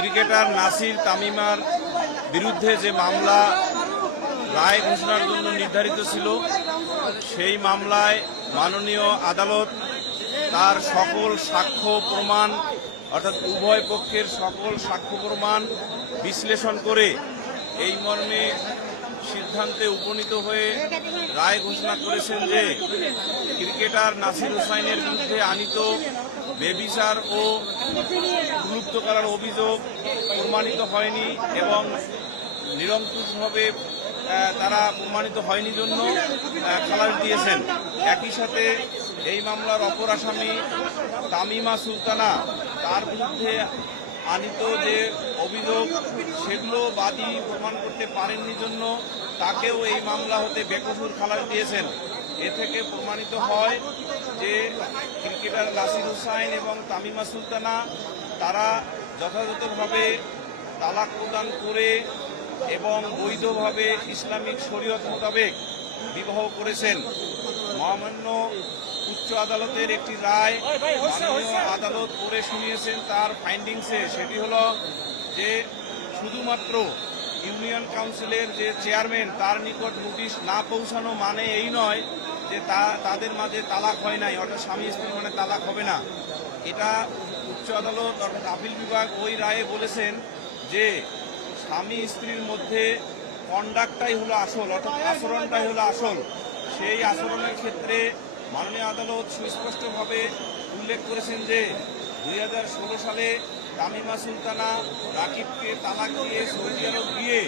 Cricketer Nasir তামিমার বিরুদ্ধে যে মামলা রায় ঘোষণার জন্য নির্ধারিত ছিল, সেই মামলায় মাননীয় আদালত তার সকল সাক্ষ্য প্রমাণ অর্থাৎ উভয় পক্ষের সকল সাক্ষ্য প্রমাণ বিশ্লেষণ করে এই মর্মে সিদ্ধান্তে উপনীত হয়ে রায় ঘোষণা করেছেন যে ক্রিকেটার নাসির হুসাইনের বিরুদ্ধে আনীত বেবিচার ও উন্মুক্ত করার অভিযোগ প্রমাণিত হয়নি এবং নিরঙ্কুশভাবে তারা প্রমাণিত হয়নি জন্য খালাস দিয়েছেন। একই সাথে এই মামলার অপর আসামি তামিমা সুলতানা, তার বিরুদ্ধে আনীত যে অভিযোগ সেগুলো বাদী প্রমাণ করতে পারেননি জন্য তাকেও এই মামলা হতে বেকসুর খালাস দিয়েছেন। এ থেকে প্রমাণিত হয় যে ক্রিকেটার নাসির হুসাইন এবং তামিমা সুলতানা তারা যথাযথভাবে তালাক প্রদান করে এবং বৈধভাবে ইসলামিক শরীয়ত মোতাবেক বিবাহ করেছেন। মহামান্য উচ্চ আদালতের একটি রায় মাননীয় আদালত পড়ে শুনিয়েছেন তার ফাইন্ডিংসে, সেটি হলো যে শুধুমাত্র ইউনিয়ন কাউন্সিলের যে চেয়ারম্যান তার নিকট নোটিশ না পৌঁছানো মানে এই নয় যে তাদের মাঝে তালাক হয় নাই, অর্থাৎ স্বামী স্ত্রী মানে তালাক হবে না। এটা উচ্চ আদালত অর্থাৎ আপিল বিভাগ ওই রায়ে বলেছেন যে স্বামী স্ত্রীর মধ্যে কন্ডাক্টটাই হলো আসল, অর্থাৎ আচরণটাই হলো আসল। সেই আচরণের ক্ষেত্রে মাননীয় আদালত সুস্পষ্টভাবে উল্লেখ করেছেন যে 2016 সালে তামিমা সুলতানা রাকিবকে তালাক দিয়ে সৌদি আরব গিয়ে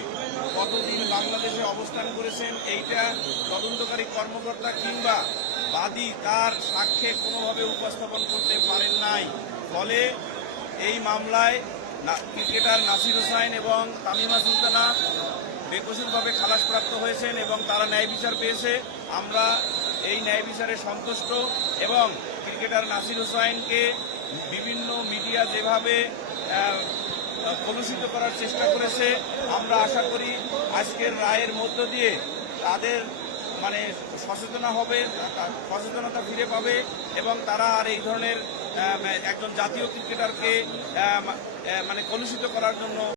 কতদিন বাংলাদেশে অবস্থান করেছেন এইটা তদন্তকারী কর্মকর্তা কিংবা বাদী তার সাক্ষ্যে কোনোভাবে উপস্থাপন করতে পারেন নাই। ফলে এই মামলায় ক্রিকেটার নাসির হুসাইন এবং তামিমা সুলতানা বেকসুরভাবে খালাসপ্রাপ্ত হয়েছেন এবং তারা ন্যায় বিচার পেয়েছে। আমরা এই ন্যায় বিচারে সন্তুষ্ট এবং ক্রিকেটার নাসির হুসাইনকে বিভিন্ন মিডিয়া যেভাবে কলুষিত করার চেষ্টা করেছে, আমরা আশা করি আজকের রায়ের মধ্য দিয়ে তাদের সচেতনতা ফিরে পাবে এবং তারা আর এই ধরনের একজন জাতীয় ক্রিকেটারকে কলুষিত করার জন্য